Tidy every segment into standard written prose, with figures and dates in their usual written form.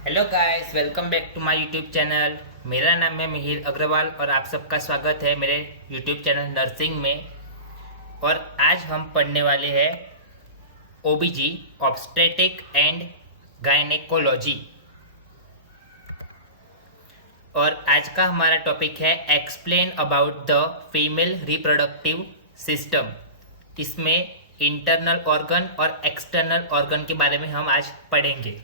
Hello guys, welcome back to my YouTube channel. मेरा नाम है मिहिर अग्रवाल और आप सबका स्वागत है मेरे यूट्यूब चैनल नर्सिंग में। और आज हम पढ़ने वाले हैं ओबीजी, ऑब्स्टेटिक एंड गायनेकोलॉजी। और आज का हमारा टॉपिक है explain about the female reproductive system. इसमें इंटरनल ऑर्गन और एक्सटर्नल ऑर्गन के बारे में हम आज पढ़ेंगे।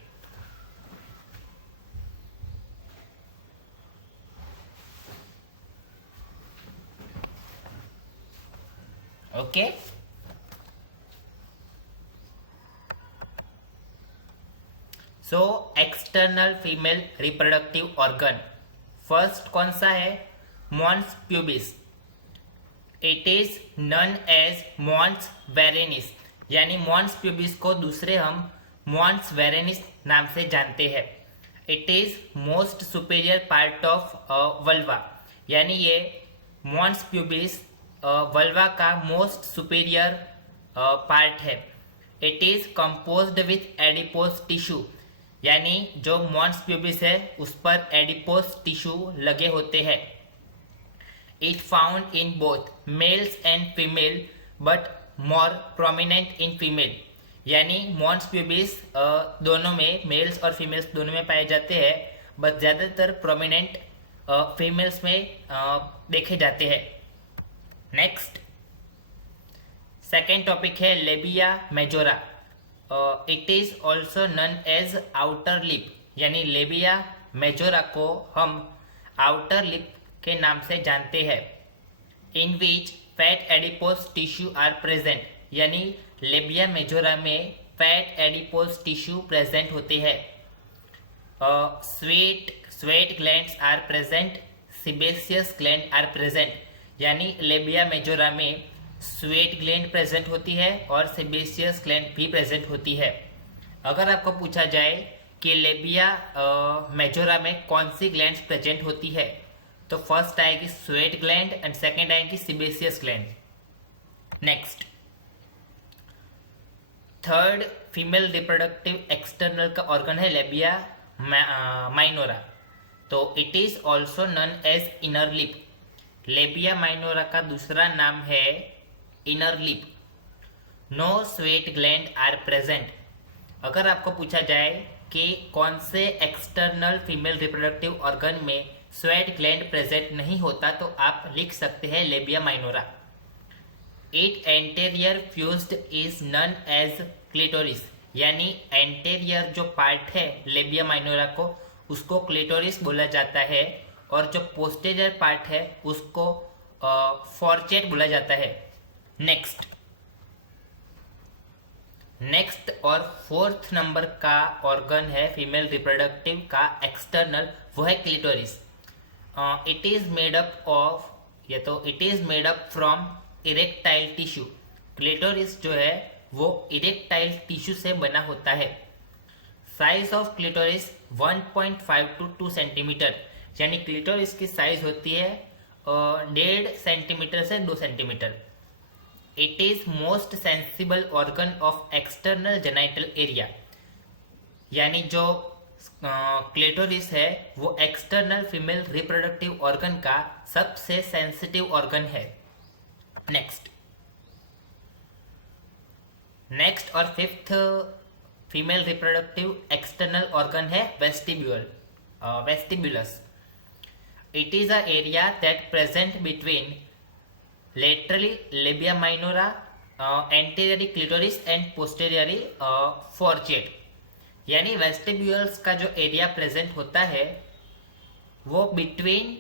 Okay so external female reproductive organ first कौन सा है? Mons pubis. It is known as mons वेरेनिस, यानी मॉन्स प्यूबिस को दूसरे हम मॉन्स वेरेनिस नाम से जानते हैं। It is most superior part of vulva, यानी ये मॉन्स प्यूबिस वल्वा का मोस्ट सुपीरियर पार्ट है। It is composed with adipose tissue, यानी जो मॉन्स प्यूबिस है उस पर एडिपोज टिश्यू लगे होते हैं। It found in both mails and female but more prominent in female, यानी मॉन्स प्यूबिस दोनों में, मेल्स और फीमेल्स दोनों में पाए जाते हैं, बट ज़्यादातर प्रोमिनेंट फीमेल्स में देखे जाते हैं। नेक्स्ट सेकेंड टॉपिक है labia majora. It is also known as outer lip, यानी लेबिया मेजोरा को हम आउटर लिप के नाम से जानते हैं। In which fat adipose tissue are present, यानी लेबिया मेजोरा में फैट एडिपोज टिश्यू प्रेजेंट होते हैं। Sweat glands are present, sebaceous gland are present, यानी लेबिया मेजोरा में स्वेट ग्लैंड प्रेजेंट होती है और सेबेसियस ग्लैंड भी प्रेजेंट होती है। अगर आपको पूछा जाए कि लेबिया मेजोरा में कौन सी ग्लैंड्स प्रेजेंट होती है, तो फर्स्ट आएगी स्वेट ग्लैंड एंड सेकंड आएगी sebaceous gland. Next third female reproductive external का ऑर्गन है लेबिया माइनोरा। तो it is also known as inner lip. Labia minora का दूसरा नाम है inner lip. No sweat gland are present. अगर आपको पूछा जाए कि कौन से एक्सटर्नल फीमेल रिप्रोडक्टिव ऑर्गन में स्वेट ग्लैंड प्रेजेंट नहीं होता, तो आप लिख सकते हैं labia minora. It anterior fused is known as clitoris, यानी एंटेरियर जो पार्ट है लेबिया माइनोरा को, उसको क्लिटोरिस बोला जाता है, और जो पोस्टेरियर पार्ट है उसको फॉर्चेट बोला जाता है। नेक्स्ट और फोर्थ नंबर का ऑर्गन है फीमेल रिप्रोडक्टिव का एक्सटर्नल, वो है clitoris. It is made up of, या तो it is made up from erectile tissue. Clitoris जो है वो इरेक्टाइल टिश्यू से बना होता है। Size of clitoris 1.5 to 2 centimetre, यानी क्लिटोरिस की साइज होती है 1.5 सेंटीमीटर से 2 centimetre. It is most sensible organ of external genital area, यानी जो क्लिटोरिस है वो एक्सटर्नल फीमेल रिप्रोडक्टिव ऑर्गन का सबसे सेंसिटिव ऑर्गन है। नेक्स्ट और fifth female reproductive external organ है वेस्टिब्यूलस। It is an area that present between laterally labia minora, anteriorly clitoris and posteriorly foregut, यानी वेस्टिब्यूल्स का जो एरिया प्रेजेंट होता है वो बिटवीन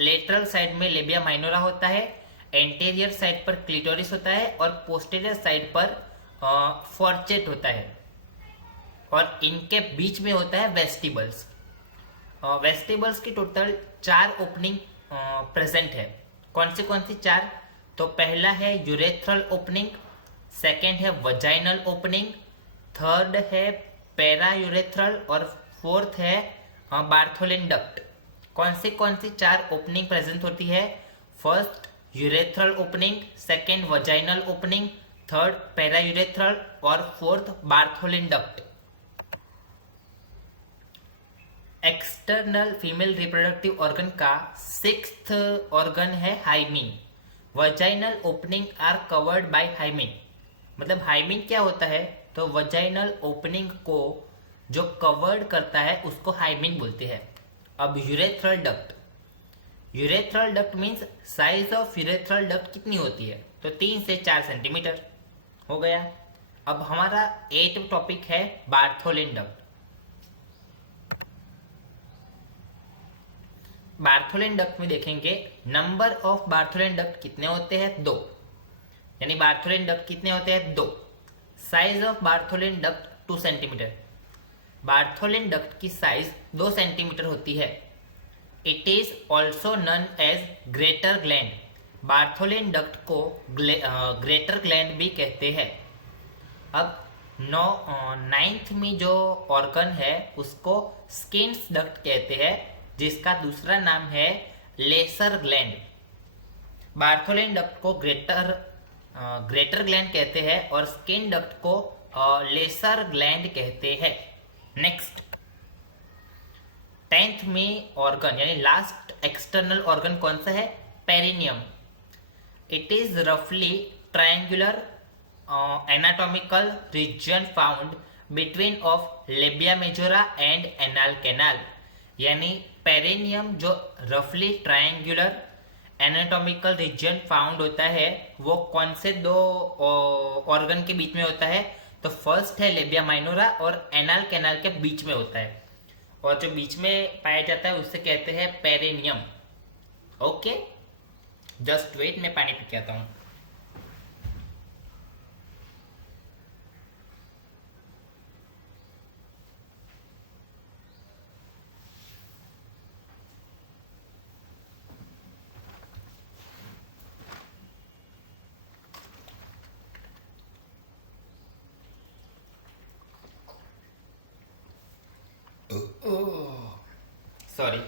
लेटरल साइड में लेबिया माइनोरा होता है, एंटेरियर साइड पर क्लिटोरिस होता है और पोस्टेरियर साइड पर फोर्चेट होता है, और इनके बीच में होता है वेस्टिबल्स। वेस्टिबल्स की टोटल 4 ओपनिंग प्रेजेंट है। कौन सी 4? तो पहला है यूरेथ्रल ओपनिंग, सेकेंड है वजाइनल ओपनिंग, थर्ड है पैरा यूरेथ्रल और फोर्थ है बार्थोलिन डक्ट। कौन सी 4 ओपनिंग प्रेजेंट होती है? First urethral opening, second vaginal opening, third para urethral और fourth Bartholin duct. External female reproductive organ का सिक्स्थ ऑर्गन है hymen. Vaginal opening are covered by hymen. मतलब हाइमिन क्या होता है, तो वजाइनल ओपनिंग को जो कवर्ड करता है उसको हाइमिन बोलते हैं। अब urethral duct, urethral duct means size of urethral duct कितनी होती है, तो 3 से 4 सेंटीमीटर हो गया। अब हमारा 8th टॉपिक है बार्थोलिन डक्ट। बार्थोलिन डक्ट में देखेंगे नंबर ऑफ बार्थोलिन डक्ट कितने होते हैं, 2। यानी बार्थोलिन डक्ट कितने होते हैं, 2। Size of Bartholin duct 2 centimetre. Bartholin duct की साइज 2 सेंटीमीटर होती है। It is also known as greater gland. Bartholin duct को ग्रेटर ग्लैंड भी कहते हैं। अब 9th में जो ऑर्गन है उसको स्किन्स डक्ट कहते हैं, जिसका दूसरा नाम है लेसर ग्लैंड। बार्थोलिन डक्ट को ग्रेटर ग्लैंड कहते हैं और स्किन डक्ट को लेसर ग्लैंड कहते हैं। नेक्स्ट 10th में ऑर्गन यानी लास्ट एक्सटर्नल ऑर्गन कौन सा है, पेरिनियम। इट इज रफली triangular anatomical region found between of labia majora and anal canal. यानी पेरिनियम जो रफली ट्रायंगुलर एनाटॉमिकल रीजन फाउंड होता है वो कौन से 2 ऑर्गन के बीच में होता है, तो फर्स्ट है लेबिया माइनोरा और एनाल कैनाल के बीच में होता है, और जो बीच में पाया जाता है उससे कहते हैं पेरिनियम। ओके, जस्ट वेट, मैं पानी पी के आता हूँ। सॉरी।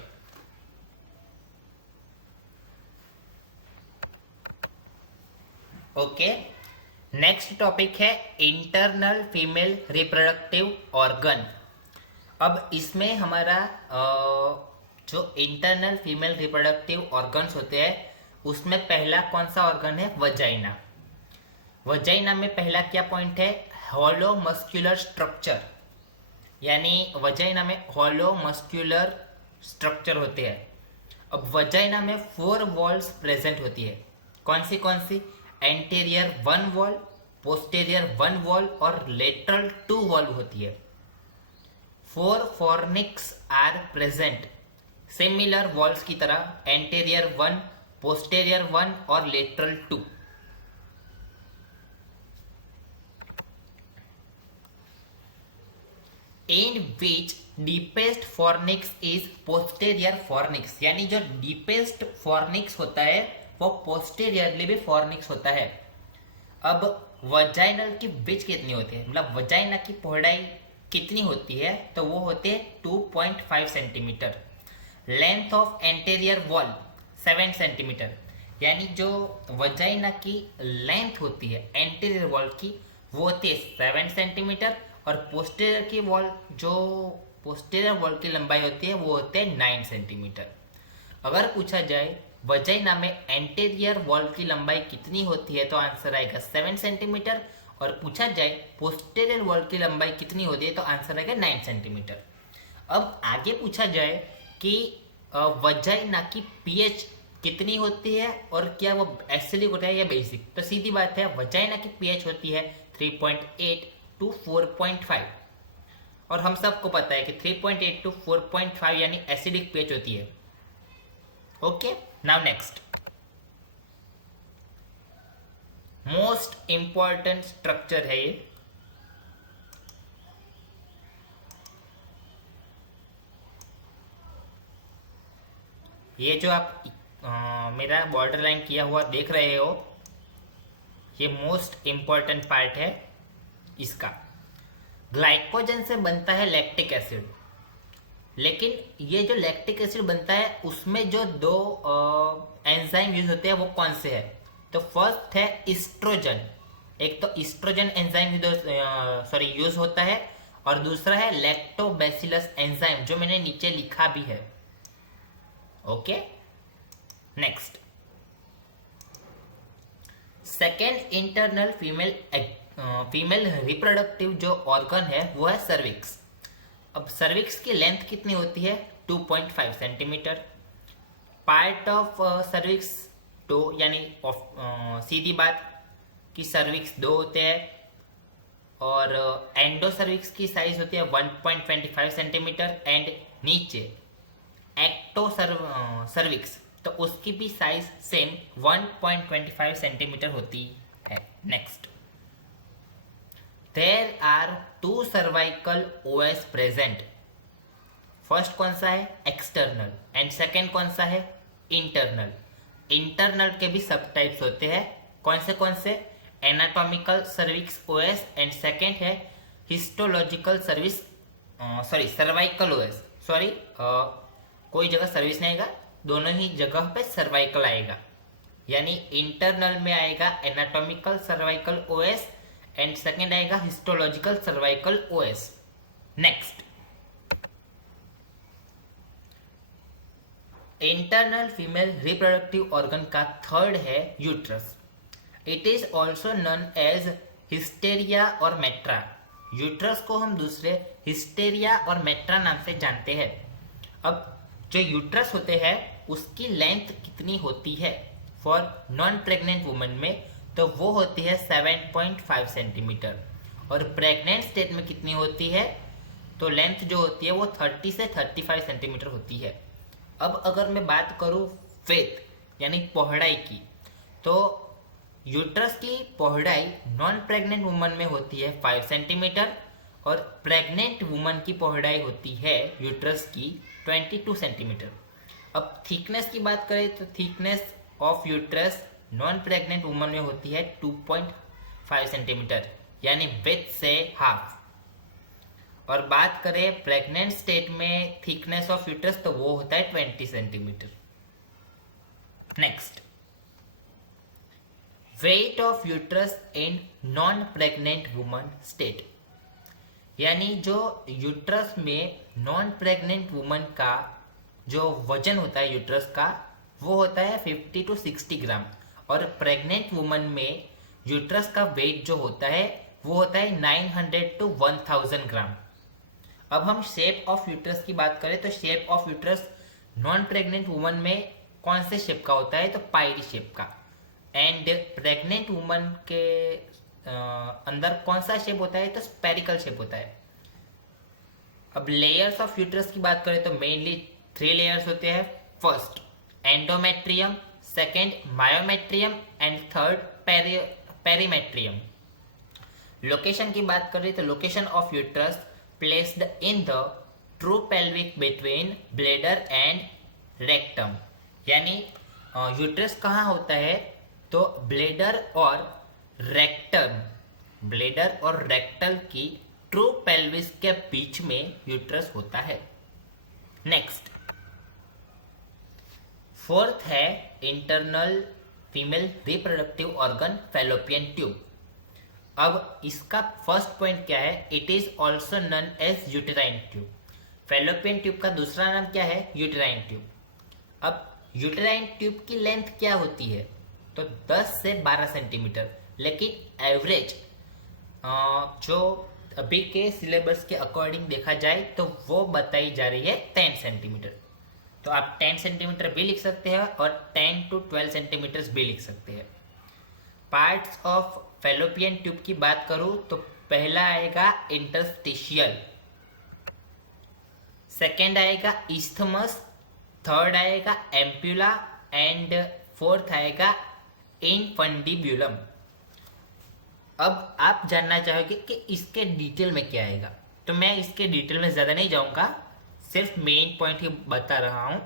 ओके, नेक्स्ट टॉपिक है इंटरनल फीमेल रिप्रोडक्टिव ऑर्गन। अब इसमें हमारा जो इंटरनल फीमेल रिप्रोडक्टिव ऑर्गन्स होते हैं उसमें पहला कौन सा ऑर्गन है, वजाइना। वजाइना में पहला क्या पॉइंट है, हॉलो मस्कुलर स्ट्रक्चर। यानी वजाइना में हॉलो मस्कुलर स्ट्रक्चर होते हैं। अब वजाइना में 4 वॉल्स प्रेजेंट होती है। कौन सी, एंटीरियर 1 वॉल, पोस्टेरियर 1 वॉल और लेटरल 2 वॉल होती है। 4 fornix are present similar walls की तरह, एंटीरियर 1, पोस्टेरियर 1 और lateral 2। In which deepest fornix is posterior fornix. यानी जो डीपेस्ट फॉर्निक्स होता है वो पोस्टेरियरली भी फॉर्निक्स होता है। अब वजाइनल की विच कितनी होती है, मतलब वजाइना की पौड़ाई कितनी होती है, तो वो होते हैं 2.5 centimetre. Length of anterior wall 7 centimetre. यानी जो वजाइना की लेंथ होती है एंटीरियर वॉल की वो होती है 7 सेंटीमीटर, और पोस्टेरियर की वॉल जो पोस्टेरियर वॉल की लंबाई होती है वो होते हैं 9 सेंटीमीटर। अगर पूछा जाए वजाइना में एंटीरियर वॉल की लंबाई कितनी होती है तो आंसर आएगा 7 सेंटीमीटर, और पूछा जाए पोस्टेरियर वॉल की लंबाई कितनी होती है तो आंसर आएगा 9 सेंटीमीटर। अब आगे पूछा जाए कि वजाइना की पीएच कितनी होती है और क्या वो एसिडिक होता है या बेसिक, तो सीधी बात है वजाइना की पीएच होती है 3.8 to 4.5, और हम सबको पता है कि 3.8 to 4.5 यानी एसिडिक पीएच होती है। Okay, now next most important structure है ये जो आप मेरा बॉर्डर लाइन किया हुआ देख रहे हो, ये मोस्ट इंपॉर्टेंट पार्ट है इसका। ग्लाइकोजन से बनता है लैक्टिक एसिड, लेकिन ये जो लैक्टिक एसिड बनता है उसमें जो 2 एंजाइम यूज होते हैं वो कौन से है, तो फर्स्ट है ईस्ट्रोजन। एक तो ईस्ट्रोजन एंजाइम यूज होता है, और दूसरा है लैक्टोबैसिलस एंजाइम, जो मैंने नीचे लिखा भी है। Okay, next, second internal female reproductive जो ऑर्गन है वो है सर्विक्स। अब सर्विक्स की लेंथ कितनी होती है? 2.5 सेंटीमीटर। पार्ट ऑफ सर्विक्स 2, यानी सीधी बात कि सर्विक्स 2 होते हैं, और एंडो सर्विक्स की साइज होती है 1.25 सेंटीमीटर, एंड नीचे एक्टो सर्विक्स तो उसकी भी साइज सेम 1.25 सेंटीमीटर होती है। Next, there are 2 cervical os present. First कौन सा है? एक्सटर्नल, एंड सेकेंड कौन सा है? इंटरनल। इंटरनल के भी सब टाइप्स होते हैं। कौन से? Anatomical cervix OS, and second है हिस्टोलॉजिकल सर्वाइकल ओएस। कोई जगह सर्विस नहीं आएगा, दोनों ही जगह पे सर्वाइकल आएगा, यानी इंटरनल में आएगा anatomical cervical os and second आएगा histological cervical os. Next, internal female reproductive organ का थर्ड है uterus. It is also known as hysteria और मेट्रा। यूट्रस को हम दूसरे हिस्टेरिया और मेट्रा नाम से जानते हैं। अब जो यूट्रस होते हैं उसकी लेंथ कितनी होती है फॉर नॉन प्रेग्नेंट वुमेन में? तो वो होती है 7.5 सेंटीमीटर। और प्रेग्नेंट स्टेट में कितनी होती है? तो लेंथ जो होती है वो 30 से 35 सेंटीमीटर होती है। अब अगर मैं बात करूं विड्थ यानी पौड़ाई की, तो यूट्रस की पौड़ाई नॉन प्रेग्नेंट वुमन में होती है 5 सेंटीमीटर, और प्रेग्नेंट वुमन की पौड़ाई होती है यूट्रस की 22 सेंटीमीटर। अब थिकनेस की बात करें तो thickness of uterus non pregnant woman में होती है 2.5 सेंटीमीटर, यानी विड्थ से हाफ। और बात करें प्रेग्नेंट स्टेट में थिकनेस ऑफ यूट्रस, तो वो होता है 20 centimetre. Next, weight of uterus in non pregnant woman state, यानी जो यूट्रस में नॉन प्रेग्नेंट वुमन का जो वजन होता है यूट्रस का, वो होता है 50 to 60 ग्राम, और प्रेग्नेंट वुमन में यूट्रस का वेट जो होता है वो होता है 900 to 1000 ग्राम। अब हम शेप ऑफ यूट्रस की बात करें तो shape of uterus non pregnant woman में कौन से शेप का होता है? तो पायरी शेप का। एंड प्रेग्नेंट वुमन के अंदर कौन सा शेप होता है? तो स्पेरिकल शेप होता है। अब लेयर्स ऑफ यूट्रस की बात करें तो मेनली 3 लेयर्स होते हैं। First endometrium, second myometrium, and third perimetrium. Location की बात करें तो location of uterus placed in the true pelvic between bladder and rectum, यानी यूट्रस कहाँ होता है? तो ब्लेडर और रेक्टल की ट्रू पेल्विस के बीच में यूट्रस होता है। नेक्स्ट, फोर्थ है internal female reproductive organ fallopian tube. अब इसका फर्स्ट पॉइंट क्या है? It is also known as uterine tube. Fallopian tube का दूसरा नाम क्या है? Uterine tube. अब यूटेराइन ट्यूब की लेंथ क्या होती है? तो 10 से 12 सेंटीमीटर, लेकिन एवरेज जो अभी के सिलेबस के अकॉर्डिंग देखा जाए तो वो बताई जा रही है 10 सेंटीमीटर। तो आप 10 सेंटीमीटर भी लिख सकते हैं और 10 to 12 सेंटीमीटर भी लिख सकते हैं। पार्ट्स ऑफ फैलोपियन ट्यूब की बात करूं तो पहला आएगा इंटरस्टिशियल, सेकेंड आएगा इस्थमस, थर्ड आएगा एम्प्यूला, एंड फोर्थ आएगा इनफंडिब्यूलम। अब आप जानना चाहोगे कि इसके डिटेल में क्या आएगा, तो मैं इसके डिटेल में ज़्यादा नहीं जाऊंगा, सिर्फ मेन पॉइंट ही बता रहा हूं।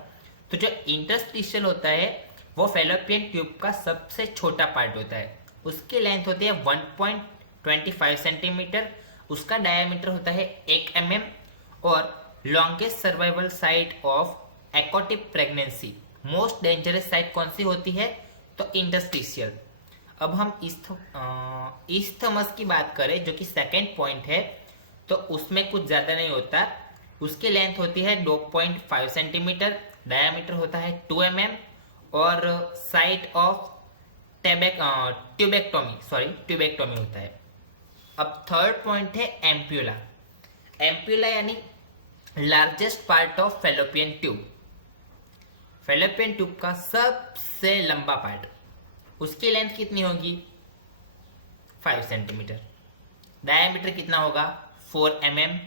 तो जो इंटरस्टिशियल होता है वो फैलोपियन ट्यूब का सबसे छोटा पार्ट होता है। उसकी लेंथ होती है 1.25 सेंटीमीटर, उसका डायमीटर होता है 1 mm, और longest survival site of aquatic pregnancy, most dangerous site कौन सी होती है? तो इंटरस्टिशियल। अब हम इस्थमस की बात करें जो कि सेकेंड पॉइंट है, तो उसमें कुछ ज़्यादा नहीं होता। उसकी लेंथ होती है 2.5 सेंटीमीटर, डायामीटर होता है 2 mm और साइट ऑफ ट्यूबेक्टोमी होता है। अब थर्ड पॉइंट है एम्प्यूला। एम्प्यूला यानी largest part of fallopian tube. Fallopian tube का सबसे लंबा पार्ट, उसकी लेंथ कितनी होगी 5 सेंटीमीटर, डायमीटर कितना होगा 4 mm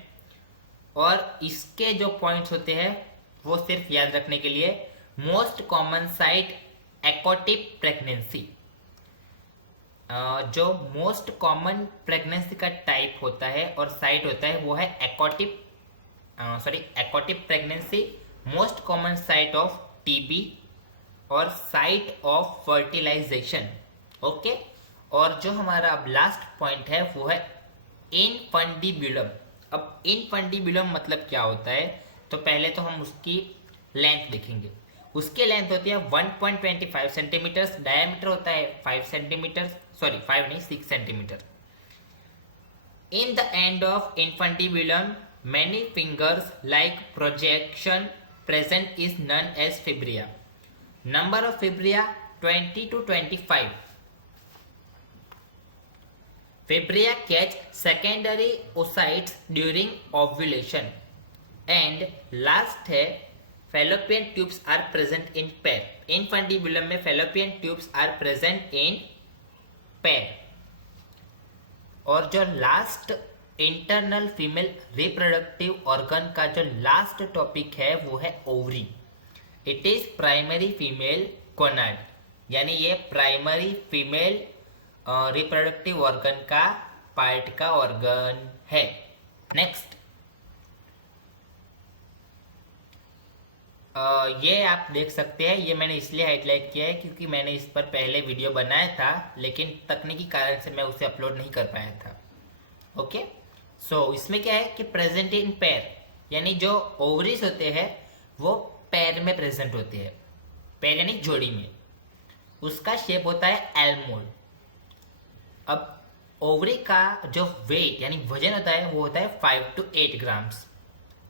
और इसके जो पॉइंट्स होते हैं वो सिर्फ याद रखने के लिए, most common site aquatic pregnancy. जो मोस्ट कॉमन प्रेगनेंसी का टाइप होता है और साइट होता है वो है aquatic pregnancy, most common site of TB और साइट ऑफ फर्टिलाइजेशन। ओके, और जो हमारा अब लास्ट पॉइंट है वो है इनफंडिबुलम। अब इनफंडिबुलम मतलब क्या होता है, तो पहले तो हम उसकी लेंथ देखेंगे। उसकी लेंथ होती है 1.25 सेंटीमीटर, डायमीटर होता है 5 centimetre, 6 centimetre. In the end of infundibulum many fingers like projection present is known as fibria. Number of fibria 20 to 25. Fibria catch secondary oocytes during ovulation. And last है fallopian tubes are present in pair. Infundibulum में fallopian tubes are present in pair. और जो last internal female reproductive organ का जो last topic है वो है ovary. It is primary female gonad, यानी ये प्राइमरी फीमेल रिप्रोडक्टिव ऑर्गन का पार्ट का ऑर्गन है। नेक्स्ट, ये आप देख सकते हैं, ये मैंने इसलिए हाईलाइट किया है क्योंकि मैंने इस पर पहले वीडियो बनाया था लेकिन तकनीकी कारण से मैं उसे अपलोड नहीं कर पाया था। ओके, सो इसमें क्या है कि प्रेजेंट इन पेयर, यानी जो ओवरीज होते हैं वो पेयर में प्रेजेंट होते हैं, पेयर यानी जोड़ी में। उसका शेप होता है एल्मोंड। अब ओवरी का जो वेट यानी वजन होता है वो होता है 5 to 8 grams.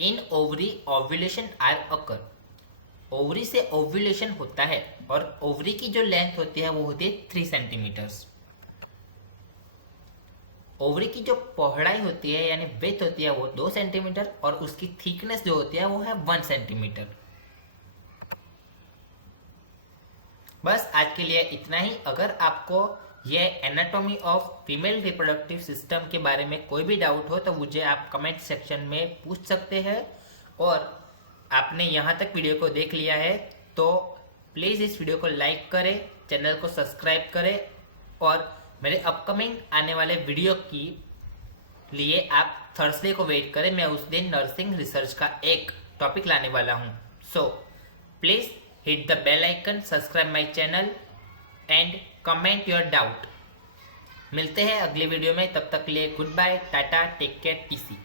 In ovary ovulation are occur, ovary से ओव्यूलेशन होता है और ओवरी की जो लेंथ होती है वो होती है 3 सेंटीमीटर्स। ओवरी की जो पौड़ाई होती है यानी विड्थ होती है वो 2 सेंटीमीटर और उसकी थिकनेस जो होती है वो है 1 सेंटीमीटर। बस आज के लिए इतना ही। अगर आपको ये anatomy of female reproductive system के बारे में कोई भी डाउट हो तो मुझे आप कमेंट सेक्शन में पूछ सकते हैं। और आपने यहाँ तक वीडियो को देख लिया है तो प्लीज़ इस वीडियो को लाइक करें, चैनल को सब्सक्राइब करें और मेरे अपकमिंग आने वाले वीडियो की लिए आप थर्सडे को वेट करें। मैं उस दिन नर्सिंग रिसर्च का एक टॉपिक लाने वाला हूँ। So please hit the bell icon, subscribe my channel and comment your doubt. मिलते हैं अगले वीडियो में, तब तक के लिए goodbye, tata, take care, TC.